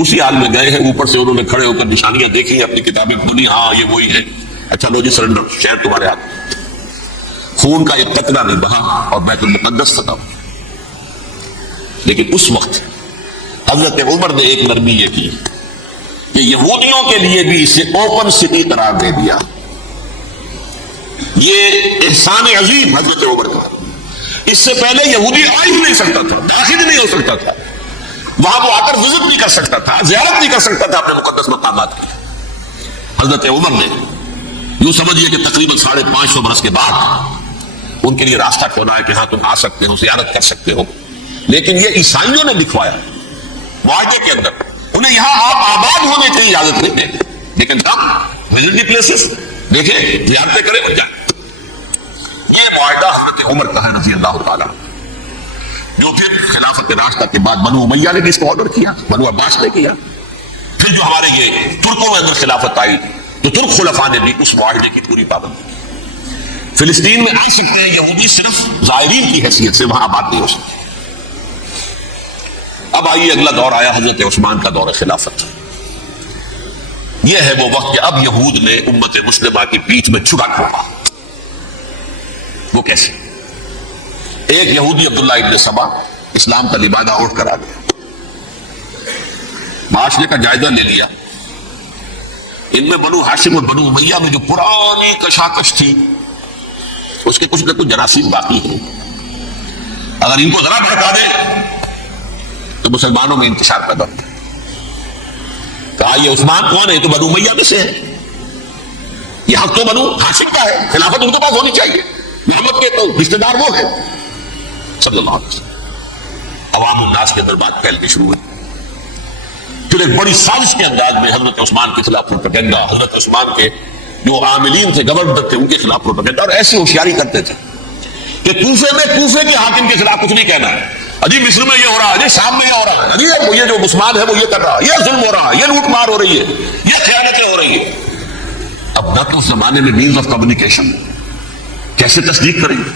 اسی حال میں گئے ہیں, اوپر سے انہوں نے کھڑے ہو کر نشانیاں دیکھی, اپنی کتابیں کھولی, ہاں یہ وہی ہے, اچھا لو جی سرنڈر, شہر تمہارے ہاتھ. خون کا ایک قطرہ نہیں بہا اور بیت المقدس فتح. لیکن اس وقت حضرت عمر نے ایک نرمی یہ کی کہ یہودیوں کے لیے بھی اسے اوپن سٹی قرار دے دیا. یہ احسان عظیم حضرت عمر کا. اس سے پہلے یہودی آ ہی نہیں سکتا تھا, داخل نہیں ہو سکتا تھا, وہاں وہ آ کر وزٹ نہیں کر سکتا تھا, زیارت نہیں کر سکتا تھا اپنے مقدس مقامات کی. حضرت عمر نے یوں سمجھیے کہ تقریباً 550 برس کے بعد ان کے لیے راستہ کھولا ہے کہ ہاں تم آ سکتے ہو, زیارت کر سکتے ہو. لیکن یہ عیسائیوں نے لکھوایا معاہدے کے اندر, انہیں یہاں آپ آباد ہونے کی اجازت نہیں دیں, لیکن کم وزٹ دی پلیسز, دیکھیں زیارتیں کریں اور جائیں. یہ معاہدہ حضرت عمر کا ہے رضی اللہ تعالیٰ, جو پھر خلافت راستہ کے بعد بنو امیہ نے بھی اس کو آرڈر کیا, بنو عباس نے کیا. پھر جو ہمارے یہ ترکوں میں اندر خلافت آئی تو ترک خلفاء نے بھی اس معاہدے کی پوری پابندی کی. فلسطین میں آ سکتے ہیں یہودی صرف زائرین کی حیثیت سے, وہاں آباد نہیں ہو سکتے. اب آئیے اگلا دور آیا حضرت عثمان کا دور خلافت. یہ ہے وہ وقت کہ اب یہود نے امت مسلمہ کی پیٹھ میں چھڑا کھولا. وہ کیسے؟ ایک یہودی عبداللہ ابن سبا اسلام کا لبادہ اوڑھ کر آ گیا, معاشرے کا جائزہ لے لیا. ان میں بنو ہاشم اور بنو امیہ میں جو پرانی کشاکش تھی اس کے کچھ نہ کچھ جراثیم باقی ہیں. اگر ان کو ذرا بھڑکا دے تو مسلمانوں میں انتشار پیدا ہوتا ہے. کہا یہ عثمان کون ہے؟ تو بنو امیہ میں سے ہے, یہ حق تو بنو ہاشم کا ہے, خلافت ان کے پاس ہونی چاہیے, محمد کے تو رشتے دار وہ ہیں صلی اللہ علیہ وسلم. عوام الناس کے اندر بات پھیلنی شروع ہوئی. پھر ایک بڑی سازش کے انداز میں حضرت عثمان کے خلاف پروپیگنڈا, حضرت عثمان کے جو عاملین تھے, گورنر تھے, ان کے خلاف پروپیگنڈا, اور ایسی ہوشیاری کرتے تھے کہ کوفے کے حاکم کے خلاف کچھ نہیں کہنا ہے. اجی مصر میں یہ ہو رہا ہے, اجی شام میں یہ ہو رہا ہے, اجی یہ جو عثمان ہے وہ یہ کر رہا ہے, یہ ظلم ہو رہا ہے, یہ لوٹ مار ہو رہی ہے, یہ خیانتیں ہو رہی ہے. اب نہ تو اس زمانے میں مینز آف کمیونیکیشن, کیسے تصدیق کریں گے؟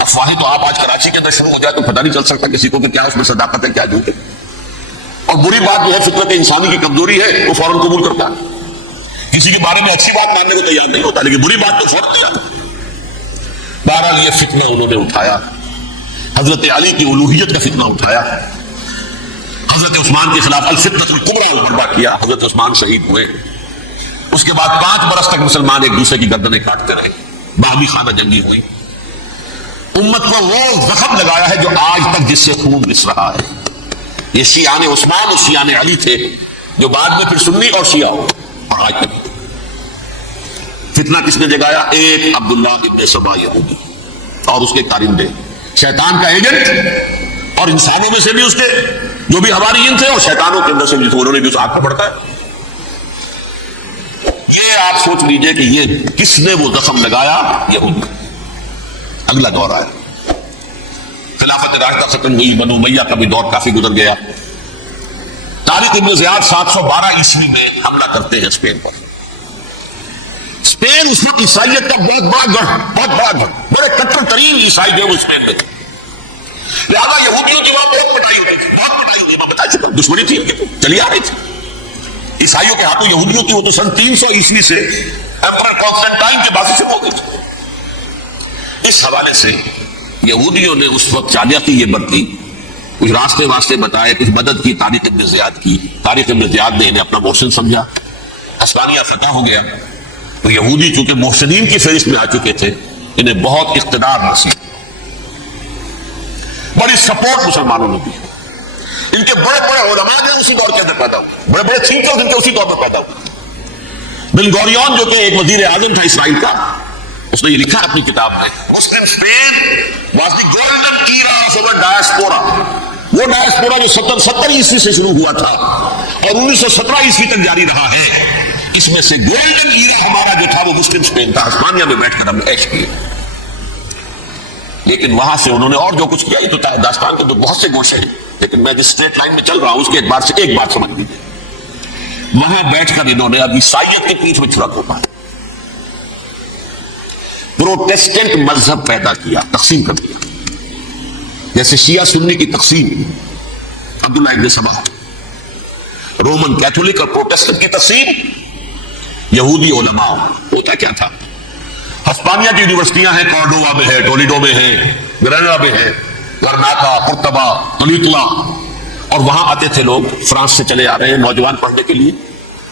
افواہیں تو آپ آج کراچی کے اندر شروع ہو جائے تو پتہ نہیں چل سکتا کسی کو کہ کیا اس میں صداقت ہے, کیا جھوٹ ہے. اور بری بات جو ہے فطرت انسانی کی کمزوری ہے, وہ فوراً قبول کرتا ہے. کسی کے بارے میں اچھی بات ماننے کو تیار نہیں ہوتا, لیکن بری بات تو فوراً تیار ہوتا. بہرحال یہ فتنہ انہوں نے اٹھایا, حضرت علی کی الوہیت کا فتنہ اٹھایا, حضرت عثمان کے خلاف الفتنۃ الکبریٰ برپا کیا. حضرت عثمان شہید ہوئے. اس کے بعد 5 برس تک مسلمان ایک دوسرے کی گردنیں کاٹتے رہے, باہمی خانہ جنگی ہوئی. امت کو وہ زخم لگایا ہے جو آج تک جس سے خون رس رہا ہے. یہ شیعان عثمان اور شیعان علی تھے, جو بعد میں پھر سنی اور شیعہ ہو, اور آج تک فتنہ کس نے جگایا؟ ایک عبداللہ ابن سبا یہودی اور اس کے کارندے, شیطان کا ایجنٹ, اور انسانوں میں سے بھی اس کے جو بھی حواریین تھے اور شیطانوں کے اندر سے بھی, انہوں نے بھی اس آگ کو پڑھتا ہے. یہ آپ سوچ لیجئے کہ یہ کس نے وہ زخم لگایا؟ یہودی. اگلا دور آیا, خلافت راشدہ ختم ہوئی, بنو امیہ کا بھی دور کافی گزر گیا. طارق ابن زیاد 712 عیسوی میں حملہ کرتے ہیں اسپین پر. اسپین اس وقت عیسائیت کا بہت بڑا گڑھ, بڑے کٹر ترین عیسائی جو اسپین میں تھے. لہٰذا یہودیوں کی وہاں بہت پٹائی ہوتی تھی, بہت پٹائی ہوتی, میں بتا چکا, دشمنی تھی ان کی, چلی آ رہی تھی. عیسائیوں کے ہاتھوں یہودیوں کی وہ تو سن 300 عیسوی سے ایمپرر کانسٹنٹائن کے بعد شروع ہو گئی تھی. اس حوالے سے یہودیوں نے اس وقت چالیاتی یہ برتی, کچھ راستے بتائے, کچھ مدد کی طارق ابن زیاد کی. طارق ابن زیاد نے انہیں اپنا محسن سمجھا, حسنانیہ فتح ہو گیا. تو یہودی چونکہ محسنین کی فہرست میں آ چکے تھے, انہیں بہت اقتدار نصیب, بڑی سپورٹ مسلمانوں نے دی. ان کے بڑے بڑے علماء جو اسی دور کے اندر پیدا ہوئے, بڑے بڑے تھنکرز ان کے اسی دور میں پیدا ہوئے. بن گوریون جو کہ ایک وزیر اعظم تھا اسرائیل کا, اس نے یہ لکھا اپنی کتاب میں, Muslim Spain was the golden era of our diaspora. وہ ڈائسپورا جو 70 عیسوی سے شروع ہوا تھا اور 1917 عیسوی تک جاری رہا ہے، اس میں سے گولڈن ایرا ہمارا جو تھا وہ مسلم اسپین تھا. ہسپانیہ میں بیٹھ کر ہم نے عیش کیے. لیکن وہاں سے انہوں نے اور جو کچھ کیا، یہ تو داستان کے تو بہت سے گوشے ہیں، لیکن میں جس اسٹریٹ لائن میں چل رہا ہوں اس کے اعتبار سے ایک بات سمجھ لیجیے. وہاں بیٹھ کر انہوں نے اب عیسائیت کی پیٹھ میں چھڑا گھوما، پروٹیسٹنٹ مذہب پیدا کیا، تقسیم کر دیا. جیسے شیعہ سنی کی تقسیم عبداللہ ابن سبا، رومن کیتھولک اور پروٹیسٹنٹ کی تقسیم یہودی علماء. ہوتا کیا تھا؟ ہسپانیہ کی یونیورسٹیاں ہیں، کارڈووا میں ہے، ٹولیڈو میں ہے، گریناڈا میں ہے، گرناٹا، قرطبہ، طلیقلا، اور وہاں آتے تھے لوگ. فرانس سے چلے آ رہے ہیں نوجوان پڑھنے کے لیے،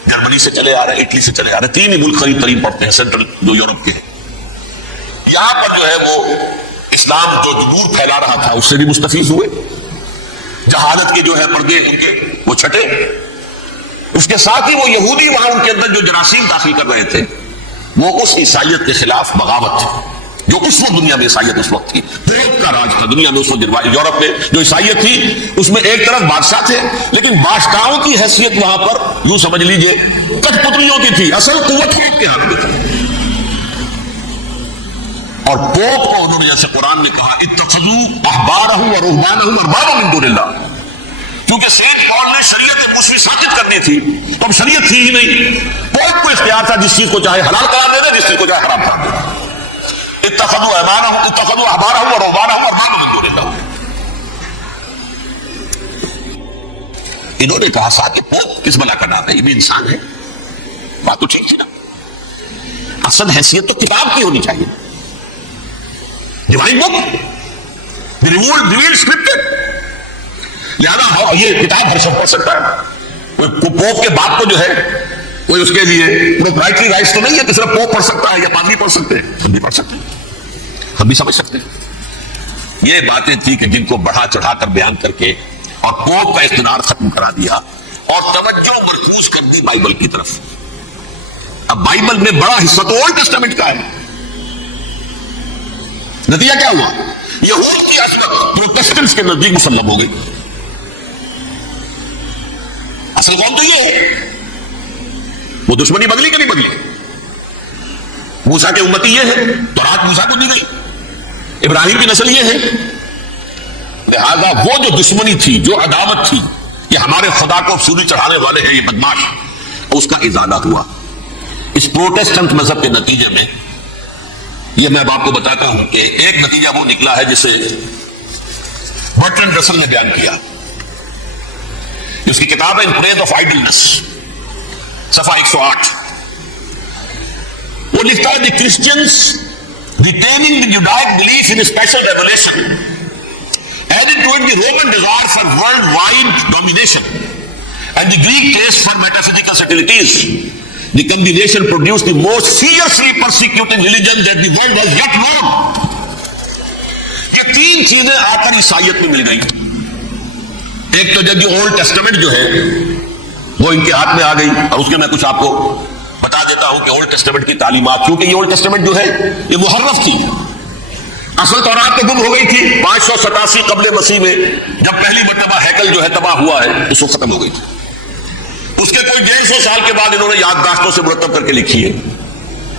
جرمنی سے چلے آ رہے ہیں، اٹلی سے چلے آ رہے ہیں. 3 ہی ملک قریب ترین پڑھتے ہیں سینٹرل جو یورپ کے ہیں. یہاں پر جو ہے وہ اسلام جو نور پھیلا رہا تھا اس سے بھی مستفیض ہوئے. جہالت کے جو ہے پردے ان کے وہ چھٹے. اس کے ساتھ ہی وہ یہودی وہاں ان کے اندر جو جراثیم داخل کر رہے تھے وہ اس عیسائیت کے خلاف بغاوت تھی جو اس وقت دنیا میں عیسائیت اس وقت تھی. پوپ کا راج تھا دنیا میں اس وقت. یورپ میں جو عیسائیت تھی اس میں ایک طرف بادشاہ تھے، لیکن بادشاہوں کی حیثیت وہاں پر یوں سمجھ لیجئے کٹ پتلیوں کی تھی. اصل قوت آپ کے ہاتھ میں تھی. اور پوپ کو انہوں نے جیسے قرآن نے کہا اتخذوا احبارهم ورهبانهم اربابا من دون اللہ، کیونکہ سینٹ پال نے شریعت موسوی ثابت کرنی تھی تو اب شریعت تھی ہی نہیں. پوپ کو اختیار تھا جس چیز کو چاہے حلال قرار دے دے، جس چیز کو چاہے حرام قرار دے دے. اتخذوا احبارهم ورهبانهم اربابا من دون اللہ. انہوں نے کہا ساتھ کہ پوپ کس بلا کا نام ہے، یہ بھی انسان ہے. بات تو ٹھیک تھی نا. اصل حیثیت تو کتاب کی ہونی چاہیے، ڈیوائن بک، ریویلڈ اسکرپچر. لہذا یہ کتاب ہر شخص پڑھ سکتا ہے. کوئی پوپ کے باپ کو جو ہے کوئی اس کے لیے پروپرائٹری رائٹس تو نہیں ہے کہ صرف پوپ پڑھ سکتا ہے یا پادری پڑھ سکتے ہیں. ہم بھی پڑھ سکتے ہیں، ہم بھی سمجھ سکتے ہیں. یہ باتیں تھی کہ جن کو بڑھا چڑھا کر بیان کر کے اور پوپ کا اقتدار ختم کرا دیا اور توجہ مرکوز کر دی بائبل کی طرف. اب بائبل میں بڑا حصہ تو اولڈ ٹیسٹمنٹ کا ہے. نتیجہ کیا ہوا؟ یہود کی عصمت پروٹیسٹنٹس کے نزدیک مسلم ہو گئی. اصل قوم تو یہ ہے، وہ دشمنی بدلی کہ نہیں بدلی. موسیٰ کے امتی یہ ہے، تورات موسیٰ کو دی گئی، ابراہیم کی نسل یہ ہے. لہذا وہ جو دشمنی تھی، جو عداوت تھی کہ ہمارے خدا کو سولی چڑھانے والے ہیں یہ بدماش، اس کا ازالہ ہوا اس پروٹیسٹنٹ مذہب کے نتیجے میں. یہ میں آپ کو بتاتا ہوں کہ ایک نتیجہ وہ نکلا ہے جسے برٹرینڈ رسل نے بیان کیا. اس کی کتاب ہے ان پریز آف آئیڈلنس، صفحہ 108. وہ لکھتا ہے دی Christians retaining the Judaic belief in a special revelation added to it the Roman desire for worldwide domination and the Greek taste for metaphysical subtleties. The combination produced the most fiercely persecuting religion that the world was yet known. یہ 3 چیزیں آ کر عیسائیت میں مل گئی. ایک تو جب یہ اولڈ ٹیسٹمنٹ جو ہے وہ ان کے ہاتھ میں آ گئی، اور اس کے میں کچھ آپ کو بتا دیتا ہوں کہ اولڈ ٹیسٹمنٹ کی تعلیمات، کیونکہ یہ اولڈ ٹیسٹمنٹ جو ہے یہ محرف تھی. اصل تورات تو گم ہو گئی تھی 587 قبل مسیح میں، جب پہلی مرتبہ ہیکل جو ہے تباہ ہوا ہے اس وقت ختم ہو گئی تھی. اس کے کوئی 150 سال کے بعد انہوں نے یادداشتوں سے مرتب کر کے لکھی ہے.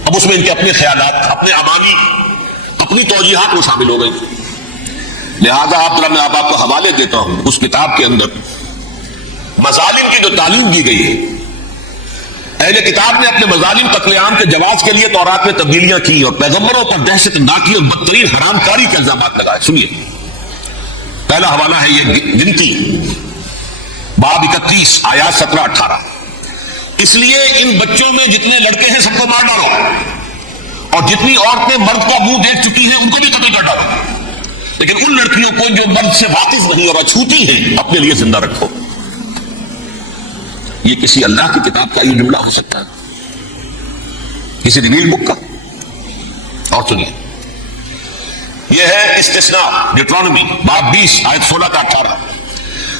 اب اس میں ان کے اپنے خیالات، اپنے عوامی، اپنی توجیحات وہ شامل ہو گئی. لہذا میں آپ کو حوالے دیتا ہوں اس کتاب کے اندر مظالم کی جو تعلیم دی گئی ہے. اہل کتاب نے اپنے مظالم قتل عام کے جواز کے لیے تورات میں تبدیلیاں کی اور پیغمبروں پر دہشت ناکی اور بدترین حرام کاری کے الزامات لگائے. سنیے، پہلا حوالہ ہے یہ گنتی باب 31 آیات 17-18. اس لیے ان بچوں میں جتنے لڑکے ہیں سب کو مار ڈالو، اور جتنی عورتیں مرد کا منہ دیکھ چکی ہیں ان کو بھی قتل کر ڈالو، لیکن ان لڑکیوں کو جو مرد سے واقف نہیں اور اچھوتی ہیں اپنے لیے زندہ رکھو. یہ کسی اللہ کی کتاب کا یہ جملہ ہو سکتا ہے؟ کسی ریویل بک کا؟ اور سنیے، یہ ہے استثناء ڈیوٹرانومی باب 20 آیت 16-18.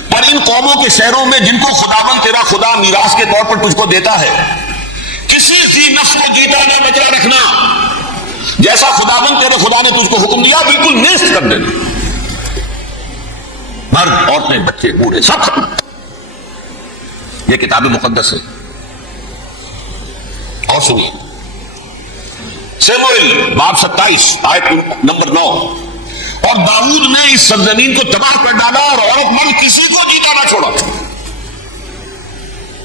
پر ان قوموں کے شہروں میں جن کو خداوند تیرا خدا میراث کے طور پر تجھ کو دیتا ہے، کسی ذی نفس کو جیتا نہ بچا رکھنا، جیسا خداوند تیرے خدا نے تجھ کو حکم دیا بالکل نیست کر دینا. مرد عورتیں بچے بوڑھے سب ختم. یہ کتاب مقدس ہے. اور سنیے سیموئیل باب 27 آیت نمبر 9. اور داؤد نے اس سرزمین کو تباہ کر ڈالا اور عورت مرد کسی کو جیتا نہ چھوڑا.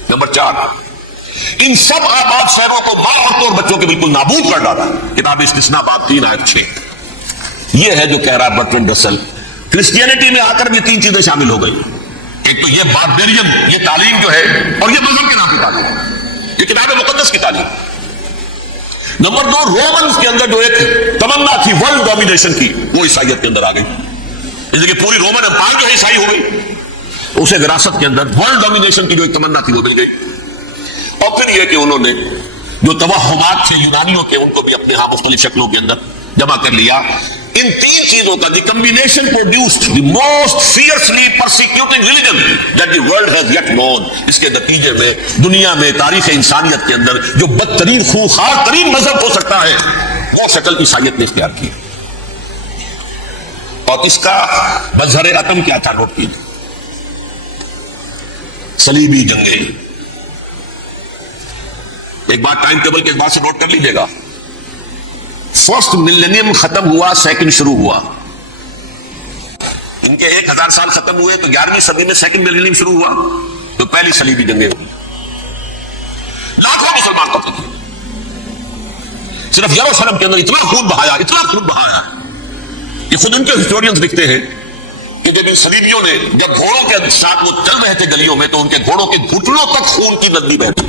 نمبر 4 ان سب آباد شہروں کو ماں عورتوں اور بچوں کے بالکل نابود کر ڈالا. کتاب استثناء باب 3 آیت 6. یہ ہے جو کہہ رہا ہے برٹرینڈ رسل. کرسچینٹی میں آ کر بھی 3 چیزیں شامل ہو گئی. ایک تو یہ باربیریم یہ تعلیم جو ہے اور یہ مذہب کے نام کی تعلیم, یہ کتاب مقدس کی تعلیم. نمبر 2 رومنز کے اندر جو ایک تمنا تھی ورلڈ ڈومینیشن کی وہ عیسائیت کے اندر آ گئی. جیسے کہ پوری رومن امپائر جو ہے عیسائی ہو گئی, اسے وراثت کے اندر ورلڈ ڈومینیشن کی جو ایک تمنا تھی وہ مل گئی. اور پھر یہ کہ انہوں نے جو توہمات تھے یونانیوں کے ان کو بھی اپنے ہاں مختلف شکلوں کے اندر جمع کر لیا. ان 3 چیزوں کا the combination produced the most fiercely persecuting religion that the world has yet known. اس کے نتیجے میں دنیا میں تاریخ انسانیت کے اندر جو بدترین خونخوار ترین مذہب ہو سکتا ہے وہ شکل عیسائیت نے اختیار کی. اور اس کا مظہر عتم کیا تھا نوٹ کیجیے. صلیبی جنگیں. ایک بات ٹائم ٹیبل کے اعتبار سے نوٹ کر لیجیے گا. فرسٹ ملینیم ختم ہوا, سیکنڈ شروع ہوا. ان کے 1000 سال ختم ہوئے تو 11ویں صدی میں سیکنڈ ملینیم شروع ہوا تو پہلی صلیبی جنگیں ہوئی. لاکھوں مسلمان قتل ہوئے. صرف یروشلم کے اندر اتنا خون بہایا کہ خود ان کے ہسٹورینز لکھتے ہیں کہ جب ان صلیبیوں نے جب گھوڑوں کے ساتھ وہ چل رہے تھے گلیوں میں تو ان کے گھوڑوں کے گھٹنوں تک خون کی ندی بہتی,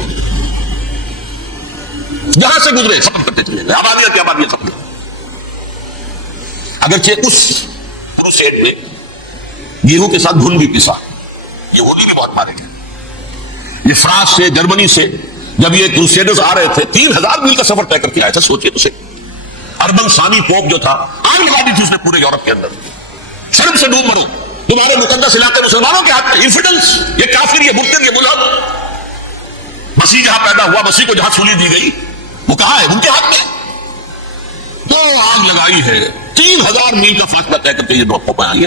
جہاں سے گزرے ختم کرتے چلے گئے. آبادیاں ختم. اگرچہ اس کروسیڈ میں گیہوں کے ساتھ گھن بھی پسا, یہودی بھی بہت مارے گئے. یہ فرانس سے جرمنی سے جب یہ کروسیڈرز آ رہے تھے 3000 میل کا سفر طے کر کے آئے تھے. سوچئے تو صحیح. اربن ثانی پوپ جو تھا آگ لگا دی تھی اس نے پورے یورپ کے اندر. شرم سے ڈوب مرو, تمہارے مقدس علاقے مسلمانوں کے ہاتھ میں. انفیڈلس, یہ کافر, یہ مرتد, یہ ملحد. مسیح جہاں پیدا ہوا, مسیح کو جہاں سولی دی گئی وہ کہاں ہے؟ ان کے ہاتھ میں. تو آگ لگائی ہے 3000 میل کا فاصلہ طے کرتے یہ ڈاکٹر پہ آئیے.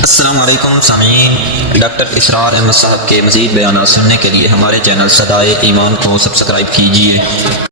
السلام علیکم سامعین. ڈاکٹر اسرار احمد صاحب کے مزید بیانات سننے کے لیے ہمارے چینل صدائے ایمان کو سبسکرائب کیجیے.